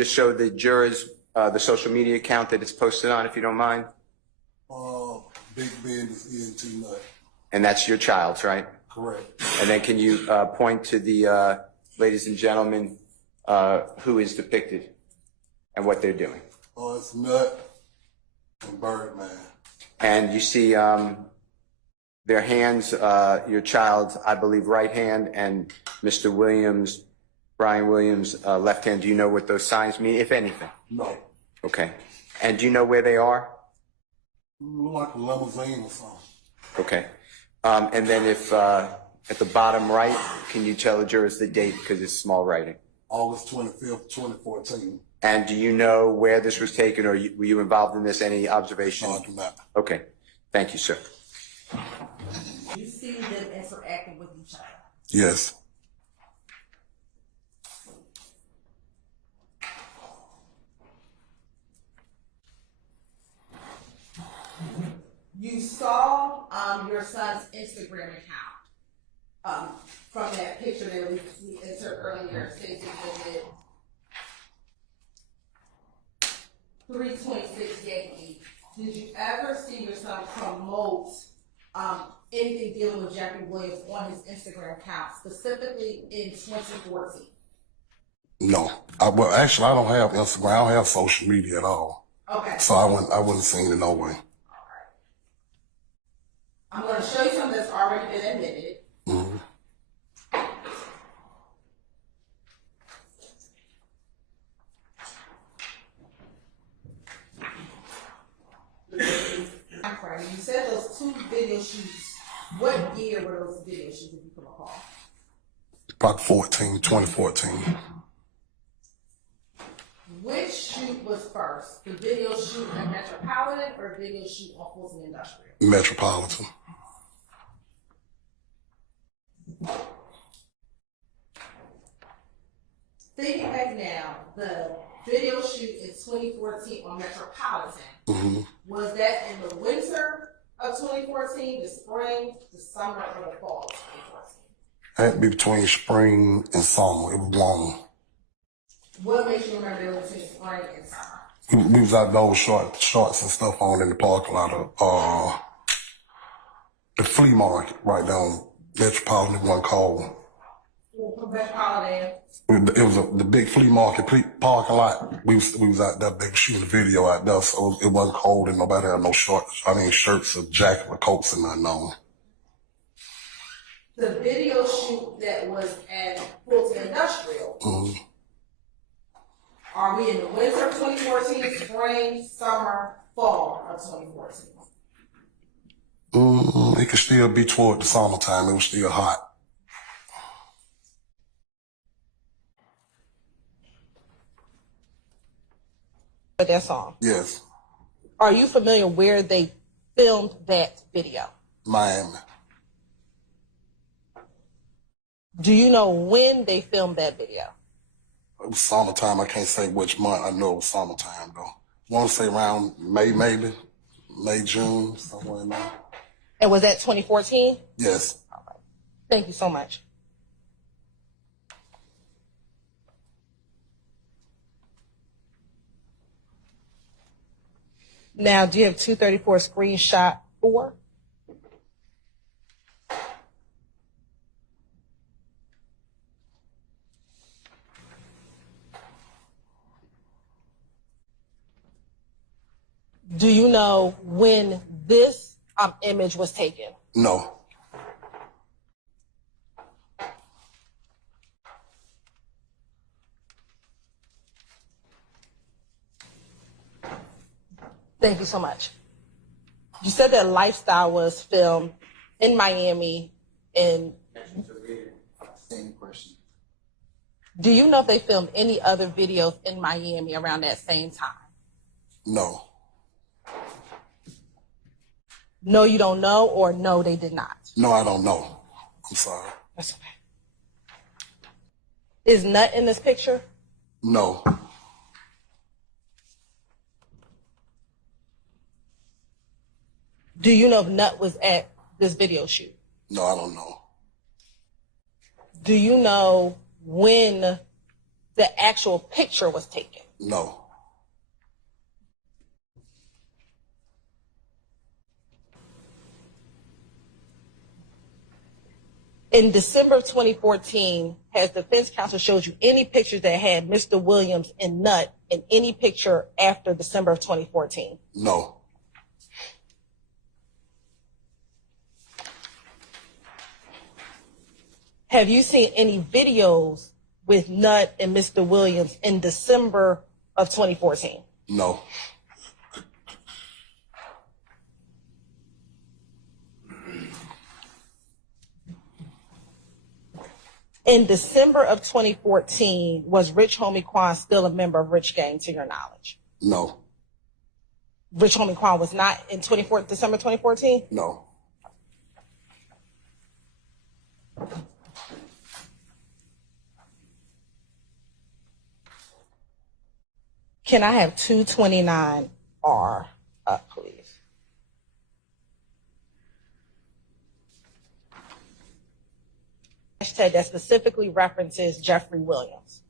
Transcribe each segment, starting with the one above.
just show the jurors the social media account that it's posted on, if you don't mind? Big Business ENT Nut. And that's your child's, right? Correct. And then can you point to the ladies and gentlemen who is depicted and what they're doing? It's Nut and Birdman. And you see their hands, your child's, I believe, right hand, and Mr. Williams, Brian Williams, left hand. Do you know what those signs mean, if anything? No. Okay. And do you know where they are? Look like a limousine or something. Okay. And then if at the bottom right, can you tell the jurors the date because it's small writing? August 25th, 2014. And do you know where this was taken, or were you involved in this? Any observation? No, I do not. Okay. Thank you, sir. You see them interacting with each other. Yes. You saw your son's Instagram account from that picture that we entered earlier, Stacey visit 326 Yankee. Did you ever see your son promote anything dealing with Jeffrey Williams on his Instagram account, specifically in 2014? No. Well, actually, I don't have Instagram. I don't have social media at all. Okay. So I wouldn't seen it no way. I'm going to show you something that's already been admitted. Mm-hmm. I'm sorry, you said those two video shoots. What year were those video shoots, if you can recall? About 2014. Which shoot was first? The video shoot at Metropolitan or video shoot on Fulton Industrial? Metropolitan. Thinking back now, the video shoot in 2014 on Metropolitan, was that in the winter of 2014, the spring, the summer, or the fall of 2014? Had to be between spring and summer. It was long. What makes you remember it was between spring and summer? We was out those shorts and stuff on in the parking lot of the flea market right down Metropolitan, one called. Metropolitan. It was the big flea market parking lot. We was out there, they were shooting a video out there, so it wasn't cold and nobody had no shorts. Shirts or jacket or coats and nothing on. The video shoot that was at Fulton Industrial. Are we in the winter of 2014, spring, summer, fall of 2014? It could still be toward the summertime. It was still hot. That song. Yes. Are you familiar where they filmed that video? Miami. Do you know when they filmed that video? It was summertime. I can't say which month. I know it was summertime though. I want to say around May, maybe. May, June, somewhere in there. And was that 2014? Yes. All right. Thank you so much. Now, do you have 234 screenshot 4? Do you know when this image was taken? No. Thank you so much. You said that Lifestyle was filmed in Miami. Same question. Do you know if they filmed any other videos in Miami around that same time? No. No, you don't know, or no, they did not? No, I don't know. I'm sorry. That's okay. Is Nut in this picture? No. Do you know if Nut was at this video shoot? No, I don't know. Do you know when the actual picture was taken? No. In December of 2014, has the defense counsel showed you any pictures that had Mr. Williams and Nutt in any picture after December of 2014? No. Have you seen any videos with Nutt and Mr. Williams in December of 2014? No. In December of 2014, was Rich Homie Quan still a member of Rich Gang, to your knowledge? No. Rich Homie Quan was not in December 2014? No. Can I have 229R up, please? Hashtag that specifically references Jeffrey Williams.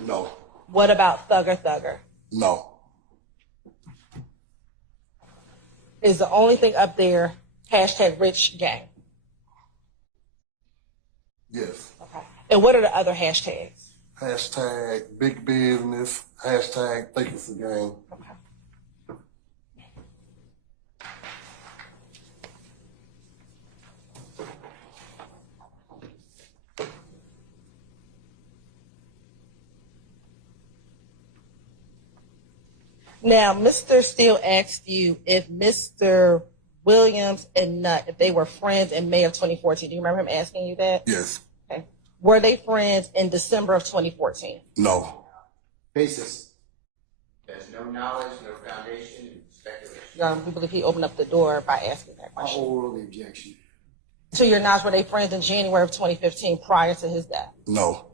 No. What about Thugger Thugger? No. Is the only thing up there hashtag Rich Gang? Yes. Okay. And what are the other hashtags? Hashtag big business. Hashtag think it's a game. Okay. Now, Mr. Steele asked you if Mr. Williams and Nutt, if they were friends in May of 2014. Do you remember him asking you that? Yes. Okay. Were they friends in December of 2014? No. Basis. There's no knowledge, no foundation, speculation. We believe he opened up the door by asking that I question. hold the objection. To your knowledge, were they friends in January of 2015 prior to his death? No.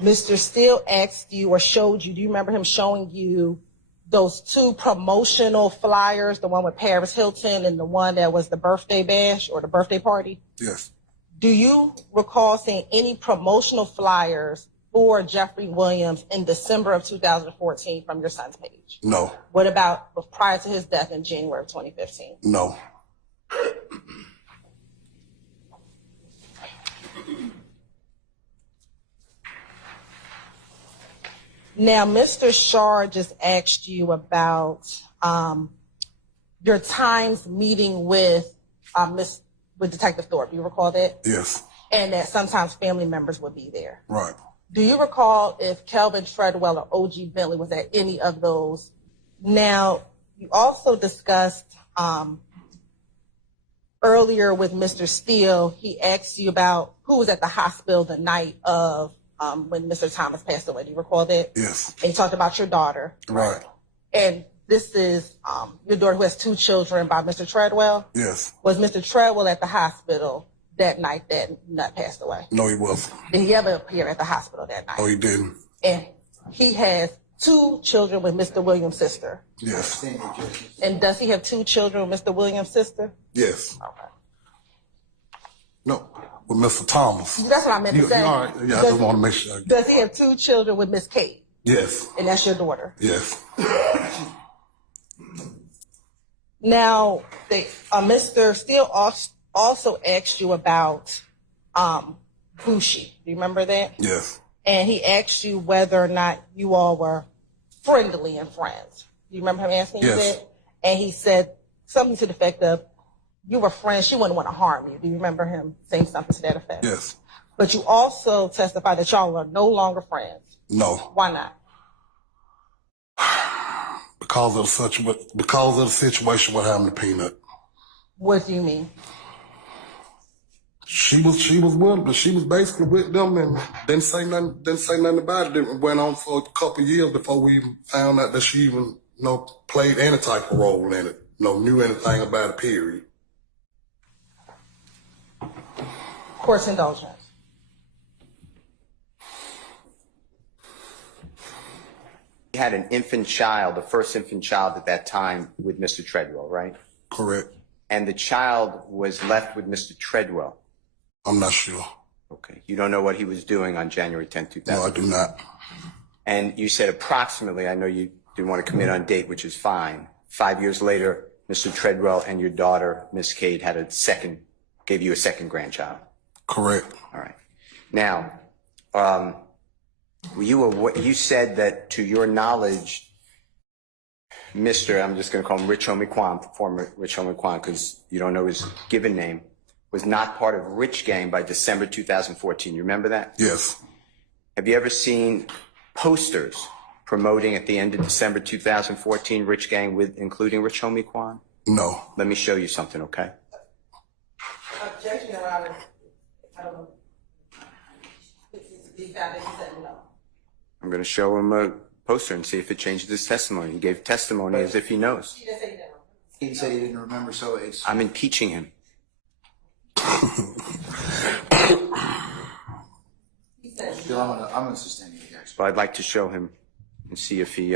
Mr. Steele asked you or showed you, do you remember him showing you those two promotional flyers, the one with Paris Hilton and the one that was the birthday bash or the birthday party? Yes. Do you recall seeing any promotional flyers for Jeffrey Williams in December of 2014 from your son's page? No. What about prior to his death in January of 2015? No. Now, Mr. Shar just asked you about your times meeting with Detective Thorpe. You recall that? Yes. And that sometimes family members would be there. Right. Do you recall if Kelvin Treadwell or O.G. Bentley was at any of those? Now, you also discussed earlier with Mr. Steele, he asked you about who was at the hospital the night of when Mr. Thomas passed away. Do you recall that? Yes. And he talked about your daughter. Right. And this is your daughter who has two children by Mr. Treadwell. Yes. Was Mr. Treadwell at the hospital that night that Nutt passed away? No, he wasn't. Did he ever appear at the hospital that night? No, he didn't. And he has two children with Mr. Williams' sister. Yes. Stand objection. And does he have two children with Mr. Williams' sister? Yes. Okay. No. With Mr. Thomas. That's what I meant to say. All right. Yeah, I just want to make sure. Does he have two children with Miss Kate? Yes. And that's your daughter. Yes. Now, Mr. Steele also asked you about Bushi. Do you remember that? Yes. And he asked you whether or not you all were friendly and friends. Do you remember him asking you Yes. that? And he said something to the effect of, you were friends, she wouldn't want to harm you. Do you remember him saying something to that effect? Yes. But you also testified that y'all are no longer friends. No. Why not? Because of the situation what happened to Peanut. What do you mean? She was with them. She was basically with them and didn't say nothing about it. It went on for a couple of years before we even found out that she even, played any type of role in it. Knew anything about it, period. Court's indulgence. You had an infant child, the first infant child at that time with Mr. Treadwell, right? Correct. and the child was left with Mr. Treadwell. I'm not sure. Okay. You don't know what he was doing on January 10th, 2000? No, I do not. And you said approximately, I know you didn't want to commit on date, which is fine. 5 years later, Mr. Treadwell and your daughter, Miss Cade, gave you a second grandchild. Correct. All right. Now, you said that to your knowledge, I'm just going to call him Rich Homie Quan, former Rich Homie Quan, because you don't know his given name, was not part of Rich Gang by December 2014. You remember that? Yes. Have you ever seen posters promoting at the end of December 2014 Rich Gang including Rich Homie Quan? No. Let me show you something, okay? Objection, Your Honor. I don't know. He found that he said no. I'm going to show him a poster and see if it changes his testimony. He gave testimony as if he knows. He didn't say no. He said he didn't remember, so it's. I'm impeaching him. He said Bill, I'm gonna sustain the objection. But I'd like to show him and see if he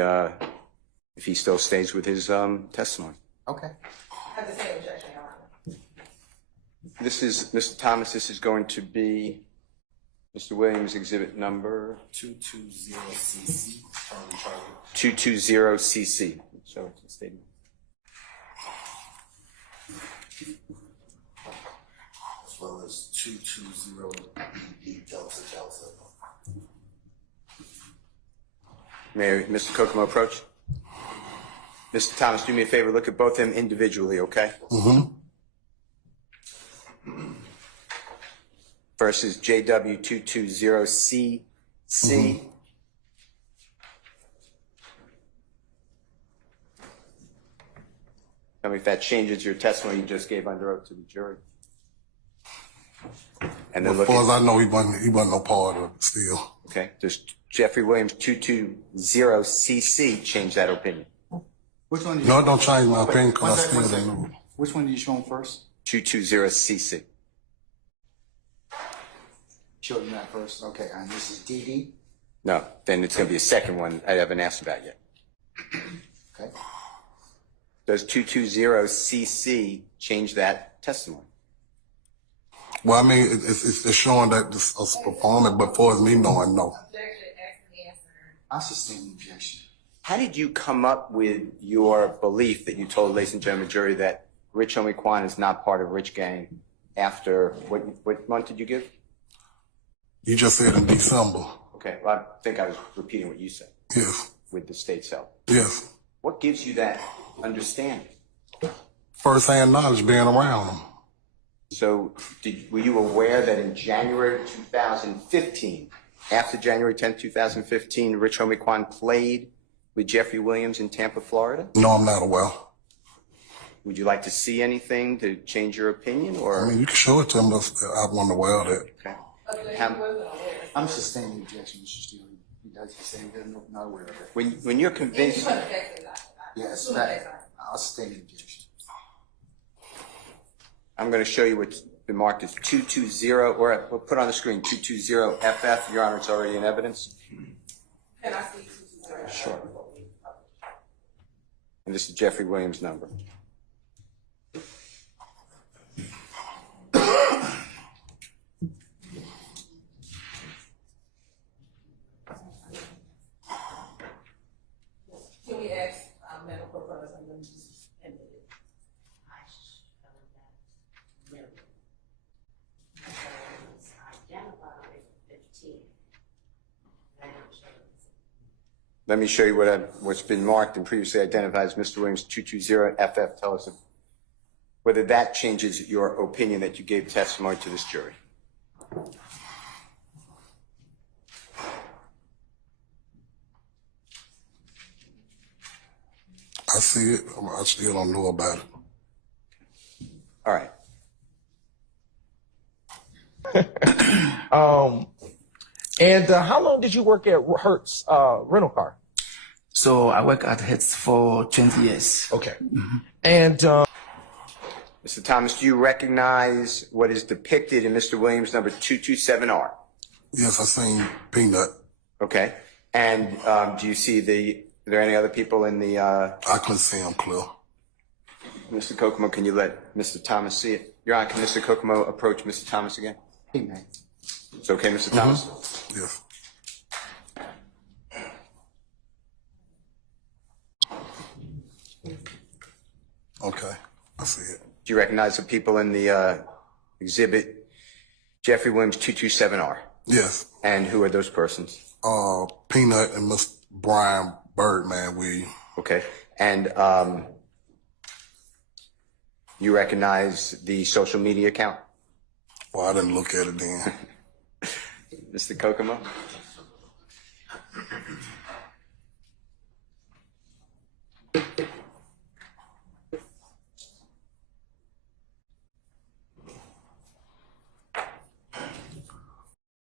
still stays with his testimony. Okay. I have the same objection, Your Honor. This is, Mr. Thomas, this is going to be Mr. Williams exhibit number 220CC, Charlie. 220CC. So it's a statement. As well as 220BB Delta. May Mr. Kokomo approach? Mr. Thomas, do me a favor, look at both of them individually, okay? Mm-hmm. Versus JW220CC. Mm-hmm. Tell me if that changes your testimony you just gave under oath to the jury. And then As look far as at, I know, he wasn't no part of it still. okay, does Jeffrey Williams 220CC change that opinion? Which one? Did No, it don't change my opinion One because I second, still one don't second. know. Which one did you show him first? 220CC. Showed him that first. Okay, and this is DD. No, then it's going to be a second one I haven't asked about yet. Okay. Does 220CC change that testimony? Well, I mean, it's showing that it's us performing, but for me knowing, no. Objection, ask and answer. I sustain the objection. How did you come up with your belief that you told, ladies and gentlemen, jury, that Rich Homie Quan is not part of Rich Gang after, what month did you give? You just said in December. Okay, well, I think I was repeating what you said Yes. with the state's help. Yes. What gives you that understanding? First-hand knowledge being around him. So were you aware that in January 2015, after January 10th, 2015, Rich Homie Quan played with Jeffrey Williams in Tampa, Florida? No, I'm not aware. Would you like to see anything to change your opinion, I or? mean, you can show it to him, but I wasn't aware of that. Okay. Objection, How- he wasn't aware. I'm sustaining the objection, Mr. Steele. He does say he doesn't not aware of it. When you're convinced, You put objection, Yes, Assume that, objection. I'll sustain the objection. I'm going to show you what's been marked as 220, or we'll put on the screen 220FF. Your Honor, it's already in evidence. Can I see 220? Sure. And this is Jeffrey Williams' number. Can we ask medical representatives and Let me show you what's been marked and previously identified as Mr. Williams 220FF. Tell us whether that changes your opinion that you gave testimony to this jury. I see it. I still don't know about it. All right. And how long did you work at Hertz Rental Car? So I work at Hertz for 20 years. Okay. And Mr. Thomas, do you recognize what is depicted in Mr. Williams' number 227R? Yes, I seen Peanut. Okay. And do you see are there any other people in the, I couldn't see him clear. Mr. Kokomo, can you let Mr. Thomas see it? Your Honor, can Mr. Kokomo approach Mr. Thomas again? Amen. It's okay, Mr. Thomas? Yes. Okay, I see it. Do you recognize the people in the exhibit Jeffrey Williams 227R? Yes. And who are those persons? Peanut and Mr. Brian Birdman Williams. Okay. And you recognize the social media account? Well, I didn't look at it then. Mr. Kokomo?